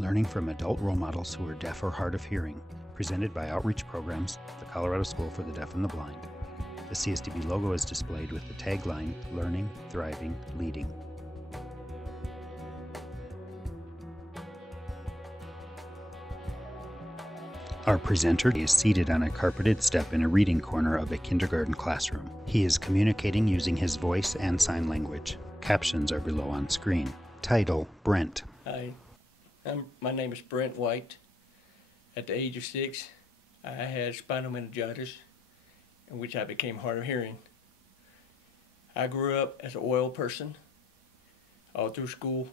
Learning from adult role models who are deaf or hard of hearing, presented by Outreach Programs, the Colorado School for the Deaf and the Blind. The CSDB logo is displayed with the tagline, Learning, Thriving, Leading. Our presenter is seated on a carpeted step in a reading corner of a kindergarten classroom. He is communicating using his voice and sign language. Captions are below on screen. Title, Brent. Hi, my name is Brent White. At the age of 6, I had spinal meningitis, in which I became hard of hearing. I grew up as an oil person all through school,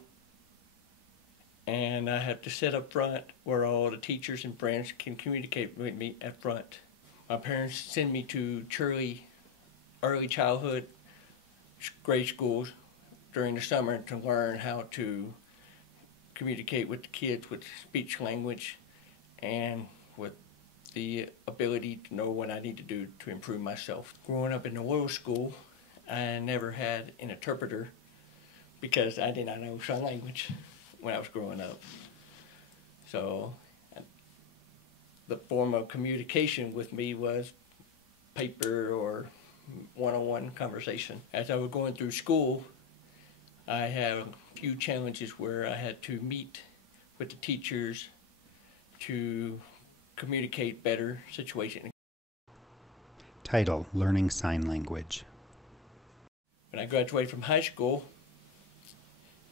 and I have to sit up front where all the teachers and friends can communicate with me at front. My parents send me to early childhood grade schools during the summer to learn how to communicate with the kids with speech language and with the ability to know what I need to do to improve myself. Growing up in the oil school, I never had an interpreter because I did not know sign language when I was growing up. So the form of communication with me was paper or one-on-one conversation. As I was going through school, I had a few challenges where I had to meet with the teachers to communicate better situation. Title, Learning Sign Language. When I graduated from high school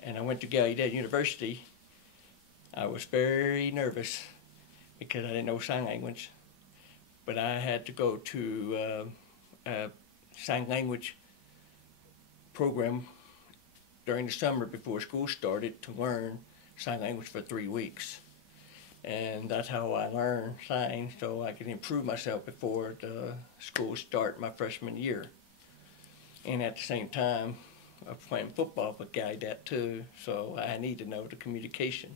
and I went to Gallaudet University, I was very nervous because I didn't know sign language. But I had to go to a sign language program during the summer before school started to learn sign language for 3 weeks. And that's how I learned signs so I could improve myself before the school start my freshman year. And at the same time, I was playing football with Gallaudet too, so I need to know the communication.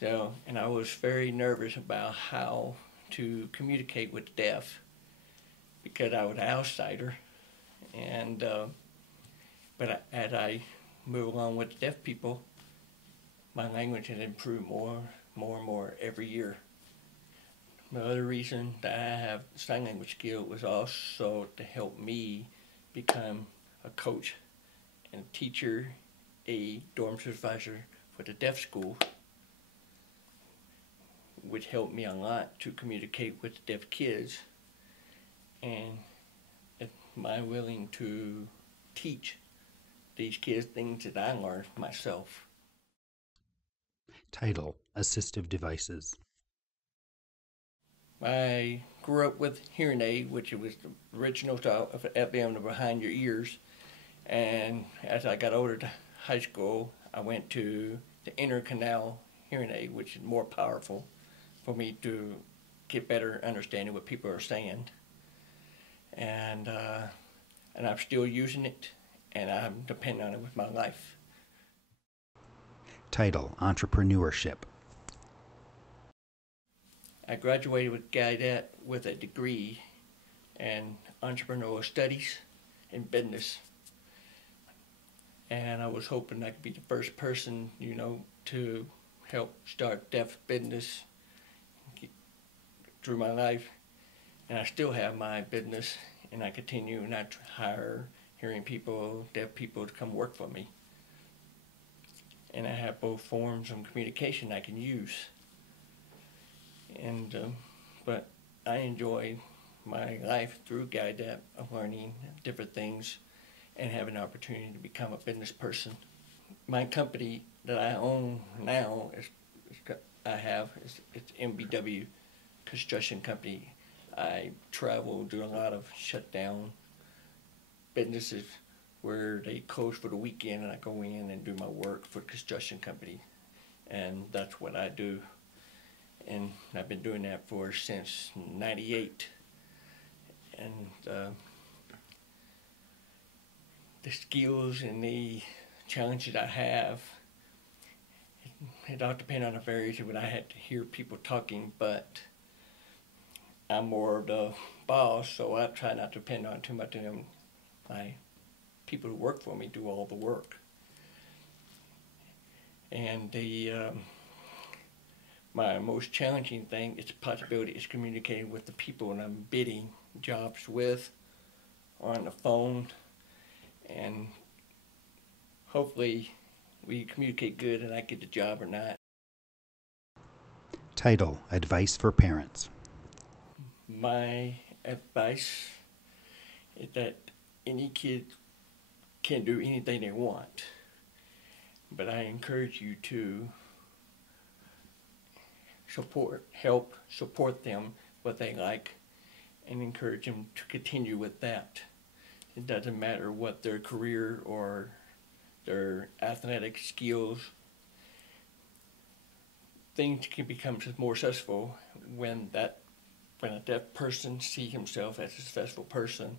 So, and I was very nervous about how to communicate with the deaf because I was an outsider. And but as I move along with the deaf people, my language has improved more and more every year. The other reason that I have sign language skill was also to help me become a coach and teacher, a dorm supervisor for the deaf school, which helped me a lot to communicate with the deaf kids. And am I willing to teach these kids things that I learned myself? Title, Assistive Devices. I grew up with hearing aid, which was the original style of FM behind your ears. And as I got older to high school, I went to the intercanal hearing aid, which is more powerful for me to get better understanding what people are saying. And I'm still using it, and I'm depending on it with my life. Title, Entrepreneurship. I graduated with Gallaudet with a degree in entrepreneurial studies and business. And I was hoping I could be the first person, to help start deaf business through my life. And I still have my business, and I continue not to hire hearing people, deaf people to come work for me. And I have both forms of communication I can use. And but I enjoy my life through Gallaudet of learning different things and having an opportunity to become a business person. My company that I own now it's MBW Construction Company. I travel, do a lot of shutdown businesses where they close for the weekend, and I go in and do my work for the construction company. And that's what I do. And I've been doing that since '98. And the skills and the challenges I have, it all depends on the variation when I had to hear people talking, but I'm more of the boss, so I try not to depend on too much of them. My people who work for me do all the work. And the My most challenging thing is the possibility is communicating with the people that I'm bidding jobs with on the phone, and hopefully we communicate good and I get the job or not. Title: Advice for Parents. My advice is that any kid can do anything they want, but I encourage you to help support them what they like, and encourage them to continue with that. It doesn't matter what their career or their athletic skills. Things can become more successful when a deaf person sees himself as a successful person.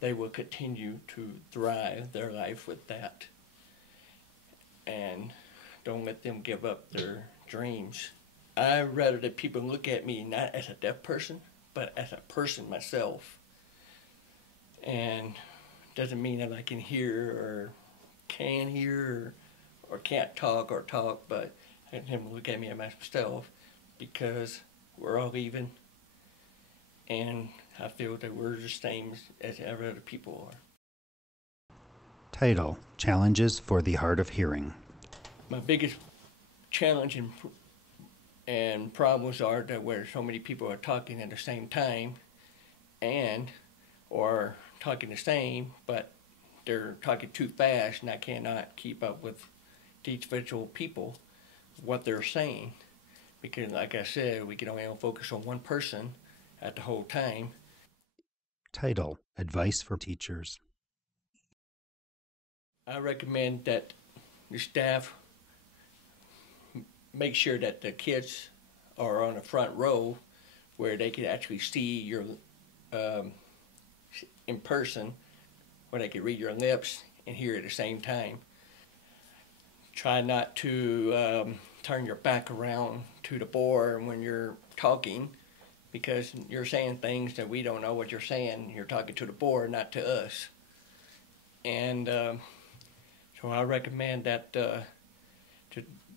They will continue to thrive their life with that. And don't let them give up their dreams. I'd rather that people look at me not as a deaf person, but as a person myself. And doesn't mean that I can hear or can hear or can't talk, but I want him to look at me as myself, because we're all even, and I feel that we're the same as every other people are. Title: Challenges for the Hard of Hearing. My biggest challenge and problems are that where so many people are talking at the same time, or talking the same, but they're talking too fast, and I cannot keep up with each individual people, what they're saying, because like I said, we can only focus on one person at the whole time. Title: Advice for Teachers. I recommend that the staff make sure that the kids are on the front row where they can actually see your in person, where they can read your lips and hear at the same time. Try not to turn your back around to the board when you're talking, because you're saying things that we don't know what you're saying. You're talking to the board, not to us. And so I recommend that to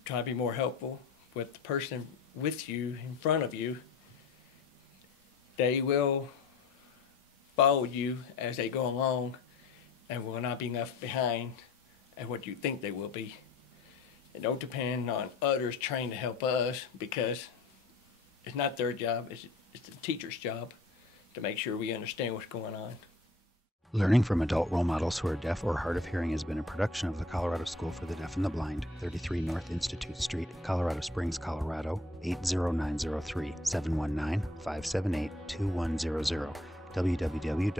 try to be more helpful with the person with you, in front of you. They will follow you as they go along and will not be left behind at what you think they will be. And don't depend on others trying to help us, because it's not their job, it's the teacher's job to make sure we understand what's going on. Learning from adult role models who are deaf or hard of hearing has been a production of the Colorado School for the Deaf and the Blind, 33 North Institute Street, Colorado Springs, Colorado, 80903, 719-578-2100, www.csdb.org.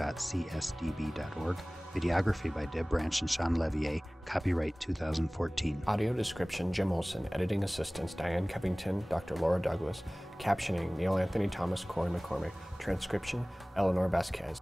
Videography by Deb Branch and Sean Leveille. Copyright 2014. Audio description, Jim Olson. Editing assistants, Diane Covington, Dr. Laura Douglas. Captioning, Neil Anthony Thomas, Corey McCormick. Transcription, Eleanor Vasquez.